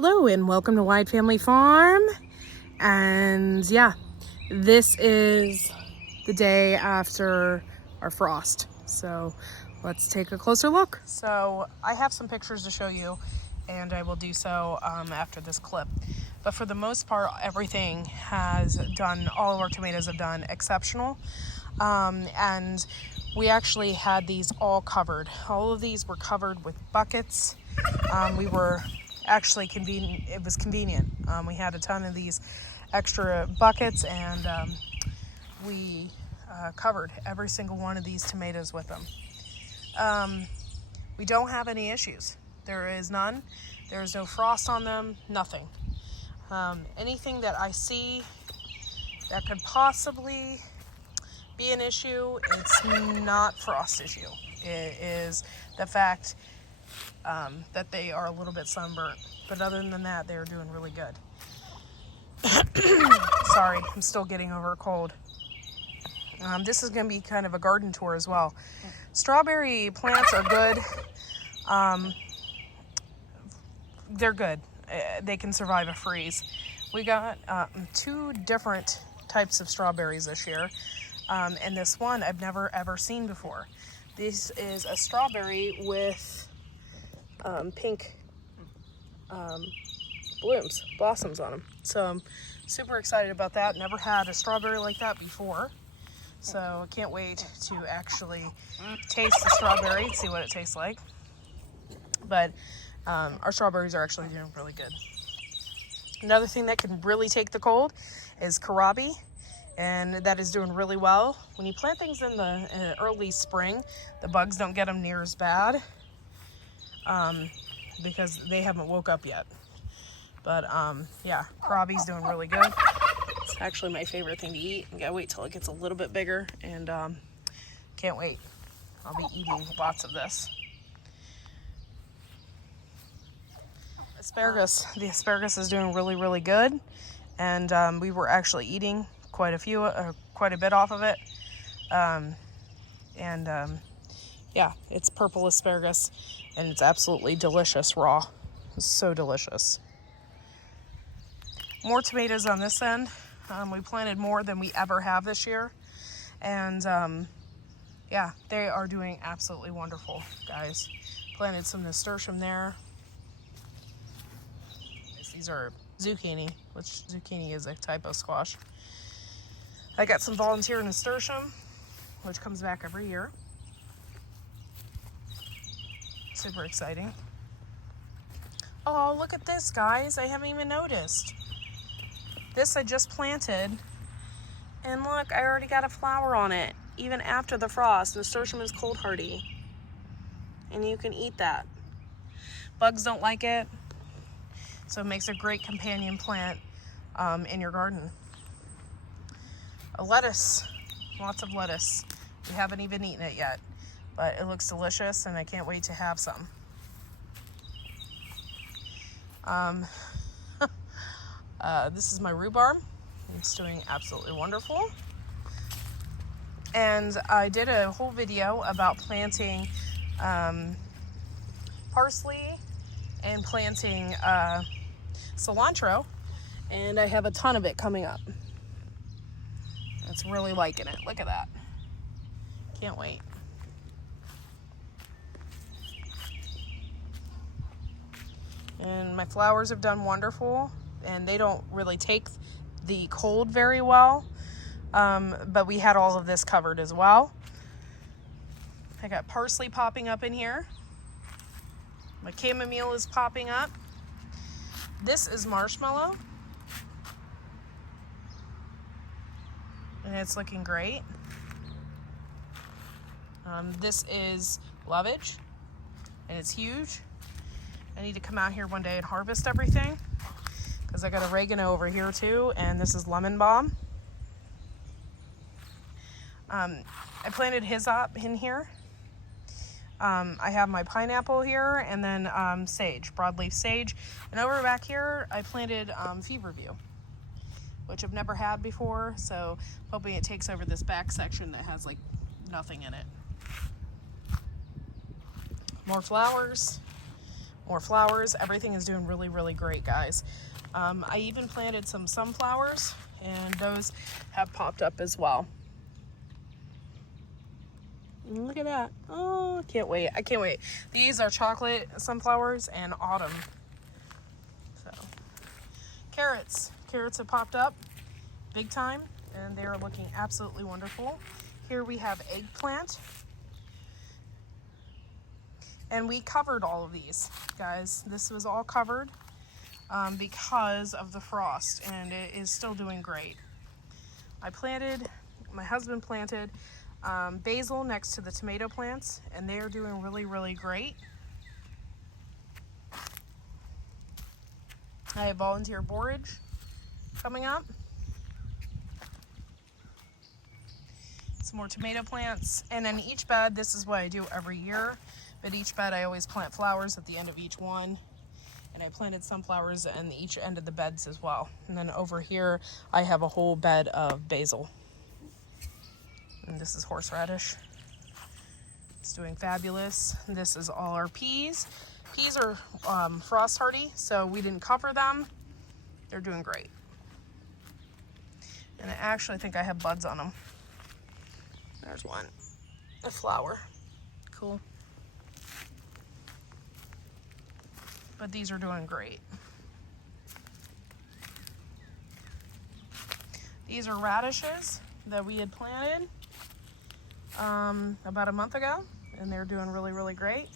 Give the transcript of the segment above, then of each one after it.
Hello and welcome to Wide Family Farm. And yeah, this is the day after our frost. So let's take a closer look. So I have some pictures to show you and I will do so after this clip. But for the most part, everything has done, all of our tomatoes have done exceptional. And we actually had these all covered. All of these were covered with buckets. We were actually convenient. It was convenient. We had a ton of these extra buckets and we covered every single one of these tomatoes with them. We don't have any issues. There is none. There is no frost on them, nothing. Anything that I see that could possibly be an issue, it's not frost issue. It is the fact that they are a little bit sunburnt. But other than that, they're doing really good. Sorry, I'm still getting over a cold. This is going to be kind of a garden tour as well. Strawberry plants are good. They're good. They can survive a freeze. We got 2 different types of strawberries this year. And this one I've never ever seen before. This is a strawberry with pink blossoms on them. So I'm super excited about that. Never had a strawberry like that before. So I can't wait to actually taste the strawberry and see what it tastes like. But our strawberries are actually doing really good. Another thing that can really take the cold is kohlrabi, and that is doing really well. When you plant things in the early spring, the bugs don't get them near as bad because they haven't woke up yet. But yeah, kohlrabi's doing really good. It's actually my favorite thing to eat. I gotta wait till it gets a little bit bigger, and can't wait. I'll be eating lots of this. Asparagus. The asparagus is doing really, really good, and we were actually eating quite a bit off of it. Yeah, it's purple asparagus, and it's absolutely delicious raw. It's so delicious. More tomatoes on this end. We planted more than we ever have this year, and yeah, they are doing absolutely wonderful, guys. Planted some nasturtium there. These are zucchini, which zucchini is a type of squash. I got some volunteer nasturtium, which comes back every year. Super exciting. Oh, look at this, guys. I haven't even noticed. This I just planted, and look, I already got a flower on it, even after the frost. Nasturtium is cold hardy, and you can eat that. Bugs don't like it, so it makes a great companion plant in your garden. A lettuce, lots of lettuce. We haven't even eaten it yet, but it looks delicious, and I can't wait to have some. This is my rhubarb. It's doing absolutely wonderful. And I did a whole video about planting parsley and planting cilantro, and I have a ton of it coming up. It's really liking it. Look at that. Can't wait. And my flowers have done wonderful, and they don't really take the cold very well, but we had all of this covered as well. I got parsley popping up in here. My chamomile is popping up. This is marshmallow, and it's looking great. This is lovage, and it's huge. I need to come out here one day and harvest everything, because I got oregano over here too, and this is lemon balm. I planted hyssop in here. I have my pineapple here, and then sage, broadleaf sage. And over back here, I planted feverview, which I've never had before, so hoping it takes over this back section that has like nothing in it. More flowers, more flowers. Everything is doing really, really great, guys. I even planted some sunflowers, and those have popped up as well. Look at that. Oh, I can't wait. I can't wait. These are chocolate sunflowers and autumn. So, carrots. Carrots have popped up big time, and they are looking absolutely wonderful. Here we have eggplant. And we covered all of these, guys. This was all covered because of the frost, and it is still doing great. My husband planted basil next to the tomato plants, and they are doing really, really great. I have volunteer borage coming up. Some more tomato plants, and in each bed, this is what I do every year, but each bed I always plant flowers at the end of each one, and I planted sunflowers in each end of the beds as well. And then over here I have a whole bed of basil, and this is horseradish. It's doing fabulous. This is all our peas. Peas are frost hardy, so we didn't cover them. They're doing great, and I actually think I have buds on them. There's one, a flower. Cool. But these are doing great. These are radishes that we had planted about a month ago, and they're doing really, really great.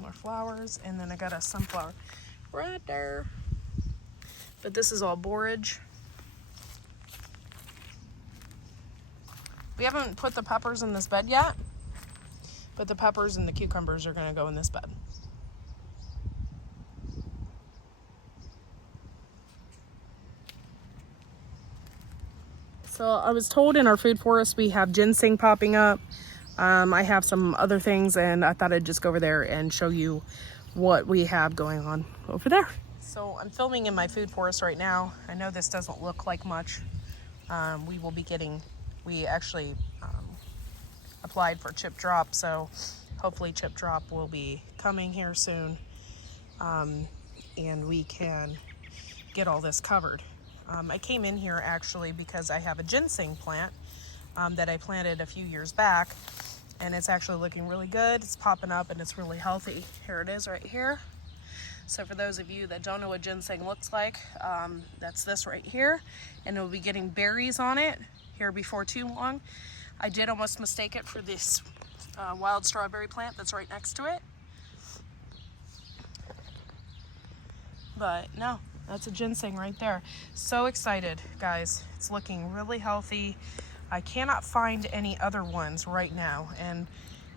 More flowers, and then I got a sunflower right there. But this is all borage. We haven't put the peppers in this bed yet, but the peppers and the cucumbers are going to go in this bed. So I was told in our food forest we have ginseng popping up. I have some other things, and I thought I'd just go over there and show you what we have going on over there. So I'm filming in my food forest right now. I know this doesn't look like much. We actually applied for Chip Drop, so hopefully Chip Drop will be coming here soon, and we can get all this covered. I came in here actually because I have a ginseng plant that I planted a few years back, and it's actually looking really good. It's popping up and it's really healthy. Here it is right here. So for those of you that don't know what ginseng looks like, that's this right here, and it'll be getting berries on it here before too long. I did almost mistake it for this wild strawberry plant that's right next to it, but no, that's a ginseng right there. So excited, guys. It's looking really healthy. I cannot find any other ones right now, and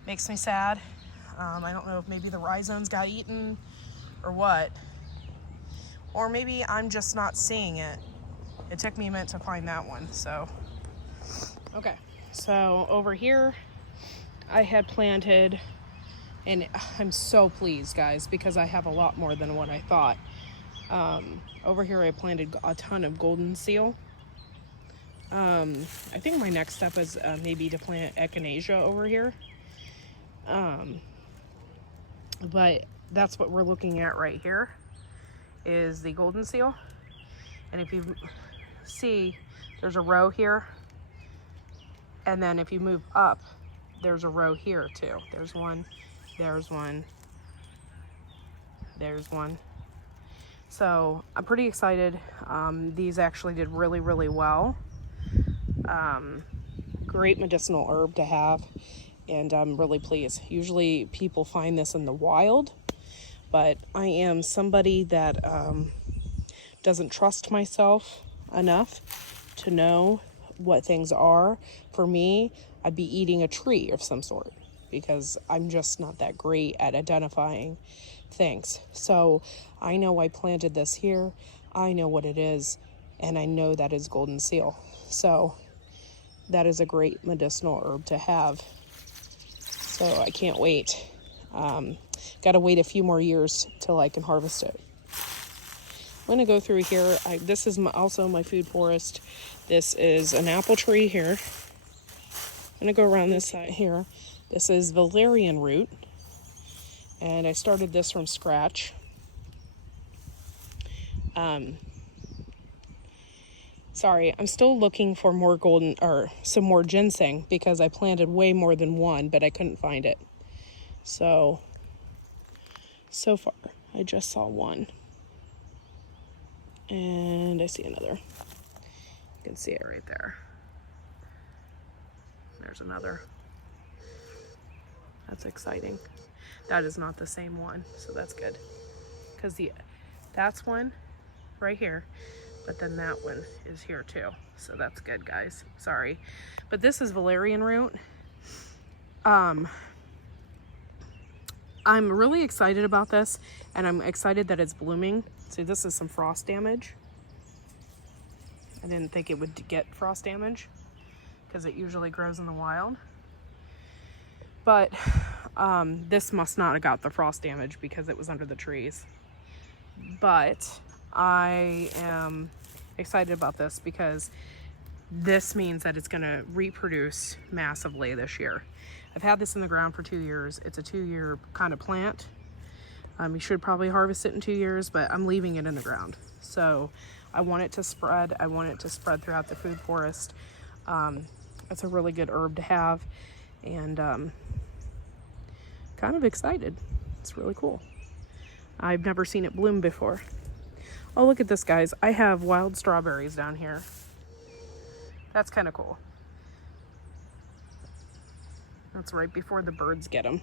makes me sad. I don't know if maybe the rhizomes got eaten or what, or maybe I'm just not seeing it. It took me a minute to find that one. So okay, so over here I had planted, and I'm so pleased, guys, because I have a lot more than what I thought. Over here I planted a ton of golden seal. I think my next step is maybe to plant echinacea over here, but that's what we're looking at right here, is the golden seal. And if you see, there's a row here, and then if you move up, there's a row here too. There's one, there's one, there's one. So I'm pretty excited. These actually did really, really well. Great medicinal herb to have, and I'm really pleased. Usually people find this in the wild, but I am somebody that doesn't trust myself enough to know what things are. For me, I'd be eating a tree of some sort, because I'm just not that great at identifying things. So I know I planted this here, I know what it is, and I know that is golden seal. So that is a great medicinal herb to have. So I can't wait. Got to wait a few more years till I can harvest it. I'm going to go through here. This is also my food forest. This is an apple tree here. I'm going to go around this side here. This is valerian root. And I started this from scratch. Sorry, I'm still looking for more some more ginseng because I planted way more than one, but I couldn't find it. So far, I just saw one. And I see another. You can see it right there. There's another. That's exciting. That is not the same one, so that's good. Because that's one right here, but then that one is here too. So that's good, guys. Sorry. But this is valerian root. I'm really excited about this, and I'm excited that it's blooming. See, this is some frost damage. I didn't think it would get frost damage because it usually grows in the wild. But this must not have got the frost damage because it was under the trees. But I am excited about this because this means that it's going to reproduce massively this year. I've had this in the ground for 2 years. It's a 2-year kind of plant. You should probably harvest it in 2 years, but I'm leaving it in the ground. So I want it to spread. I want it to spread throughout the food forest. It's a really good herb to have, and kind of excited. It's really cool. I've never seen it bloom before. Oh, look at this, guys. I have wild strawberries down here. That's kind of cool. That's right before the birds get them.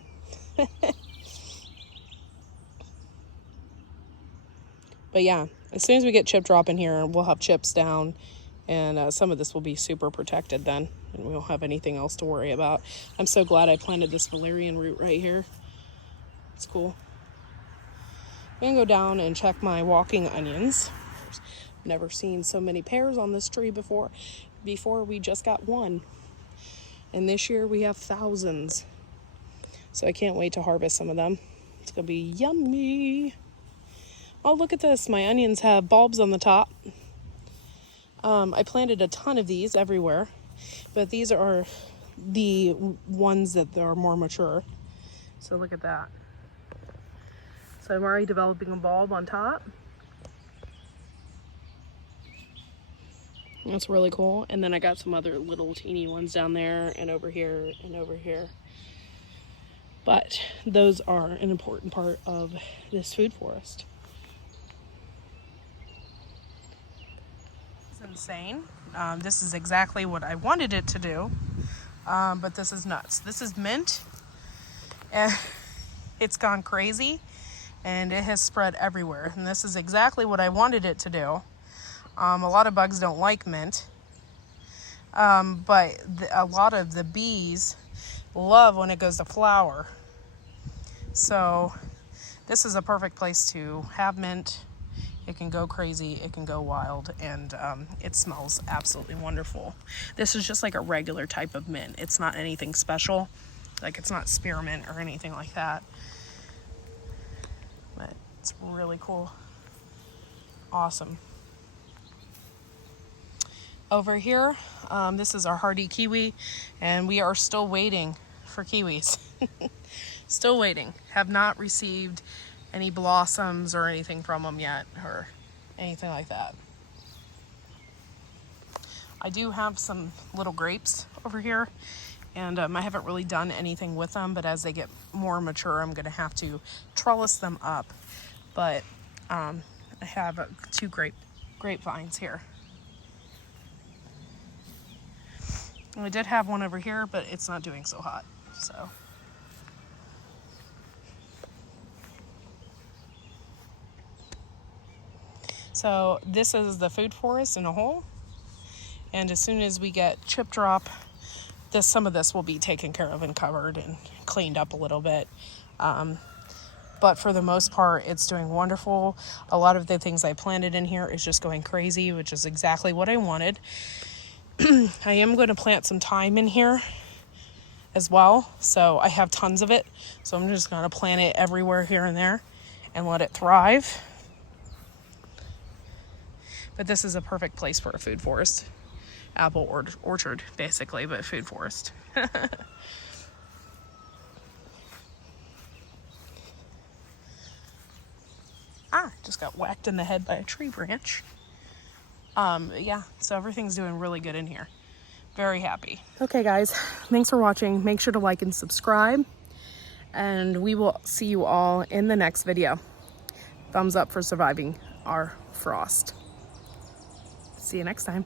But yeah, as soon as we get chip drop in here, we'll have chips down, and some of this will be super protected then, and we won't have anything else to worry about. I'm so glad I planted this valerian root right here. It's cool. I'm gonna go down and check my walking onions. Never seen so many pears on this tree before. Before we just got one. And this year we have thousands. So I can't wait to harvest some of them. It's gonna be yummy. Oh, look at this. My onions have bulbs on the top. I planted a ton of these everywhere, but these are the ones that are more mature. So look at that. So I'm already developing a bulb on top. That's really cool. And then I got some other little teeny ones down there and over here and over here. But those are an important part of this food forest. It's insane. This is exactly what I wanted it to do. But this is nuts. This is mint. And it's gone crazy. And it has spread everywhere. And this is exactly what I wanted it to do. A lot of bugs don't like mint. But a lot of the bees love when it goes to flower. So this is a perfect place to have mint. It can go crazy, it can go wild, and it smells absolutely wonderful. This is just like a regular type of mint. It's not anything special. Like, it's not spearmint or anything like that. But it's really cool. Awesome. Over here, this is our hardy kiwi, and we are still waiting for kiwis. Still waiting. Have not received any blossoms or anything from them yet, or anything like that. I do have some little grapes over here, and I haven't really done anything with them, but as they get more mature, I'm going to have to trellis them up. But I have 2 grapevines here. And I did have one over here, but it's not doing so hot, so. So this is the food forest in a whole. And as soon as we get chip drop, some of this will be taken care of and covered and cleaned up a little bit. But for the most part, it's doing wonderful. A lot of the things I planted in here is just going crazy, which is exactly what I wanted. I am going to plant some thyme in here as well. So I have tons of it. So I'm just going to plant it everywhere here and there and let it thrive. But this is a perfect place for a food forest. Apple orchard, basically, but food forest. Just got whacked in the head by a tree branch. Yeah, so everything's doing really good in here. Very happy. Okay guys, thanks for watching. Make sure to like and subscribe, and we will see you all in the next video. Thumbs up for surviving our frost. See you next time.